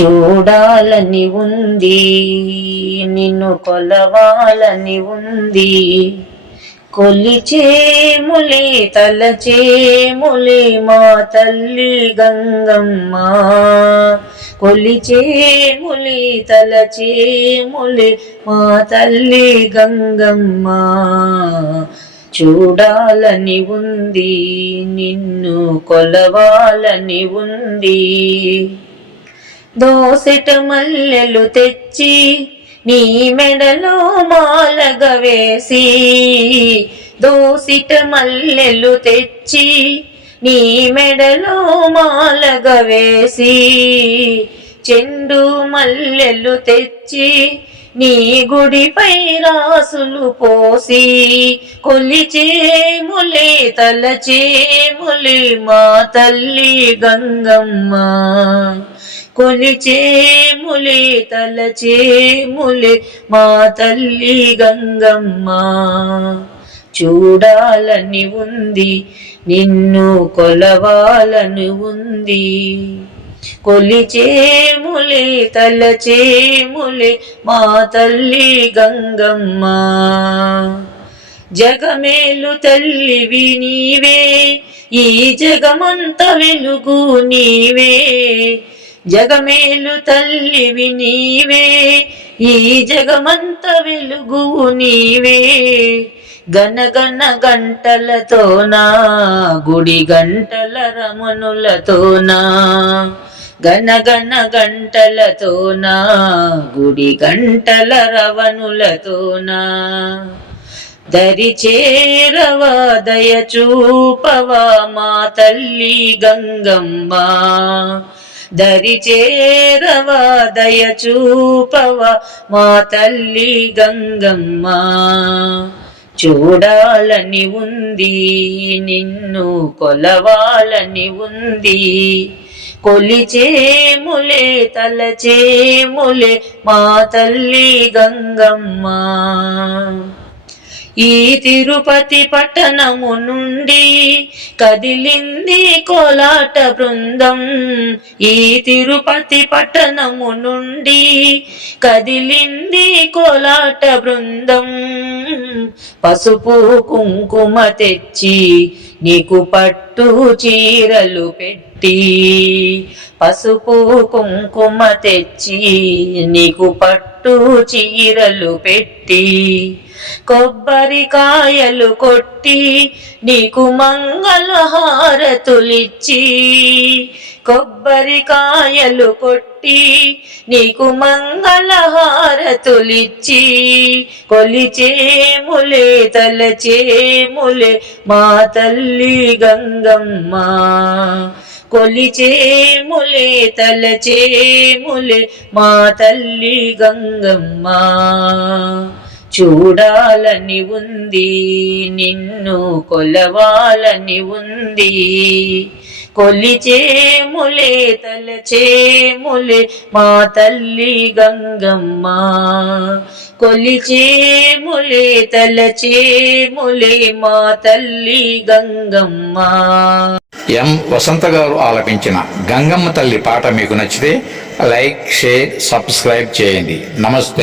చూడాలని ఉంది నిన్ను కొలవాలని ఉంది. కొలిచేములే తలచేములే మా తల్లి గంగమ్మ. కొలిచేములే తలచేములే మా తల్లి గంగమ్మ. చూడాలని ఉంది నిన్ను కొలవాలని ఉంది. దోసెట మల్లెలు తెచ్చి నీ మెడలో మాలగ వేసి దోసిట మల్లెలు తెచ్చి నీ మెడలో మాలగ వేసి చెండు మల్లెలు తెచ్చి నీ గుడిపై రాసులు పోసి కొలిచేములే తలచేములే మా తల్లి గంగమ్మ. కొలిచేములే తలచేములే మా తల్లి గంగమ్మ. చూడాలని ఉంది నిన్ను కొలవాలని ఉంది. కొలిచేములే తలచేములే మా తల్లి గంగమ్మ. జగమేలు తల్లివి నీవే ఈ జగమంత వెలుగు నీవే. జగమేలు తల్లివి నీవే ఈ జగమంత వెలుగు నీవే. గనగన గంటలతోనా గుడి గంటల రమణులతోనా. గనగన గంటలతోనా గుడి గంటల రవణులతోనా. దరి చేరవా దయ చూపవా మా తల్లి గంగమ్మ. దరి చేరవా దయ చూపవా మా తల్లి గంగమ్మ. చూడాలని ఉంది నిన్ను కొలవాలని ఉంది. కొలిచేములే తలచేములే మా తల్లి గంగమ్మ. ఈ తిరుపతి పట్టణము నుండి కదిలింది కోలాట బృందం. ఈ తిరుపతి పట్టణము నుండి కదిలింది కోలాట బృందం. పసుపు కుంకుమ తెచ్చి నీకు పట్టు చీరలు పెట్టి పసుపు కుంకుమ తెచ్చి నీకు పట్టు చీరలు పెట్టి కొబ్బరికాయలు కొట్టి నీకు మంగళహారతులిచ్చి కొబ్బరికాయలు కొట్టి నీకు మంగళహారతులిచ్చి కొలిచేములే తలచేములే మా తల్లి గంగమ్మ. కొలిచేములే తలచేములే మా తల్లి గంగమ్మ. చూడాలని ఉంది నిన్ను కొలవాలని ఉంది. కొలిచేములే తలచేములే మా తల్లి గంగమ్మ. కొలిచేములే తలచేములే మా తల్లి గంగమ్మ. ఎం వసంత గారు ఆలపించిన గంగమ్మ తల్లి పాట మీకు నచ్చితే లైక్ షేర్ సబ్స్క్రైబ్ చేయండి. నమస్తే.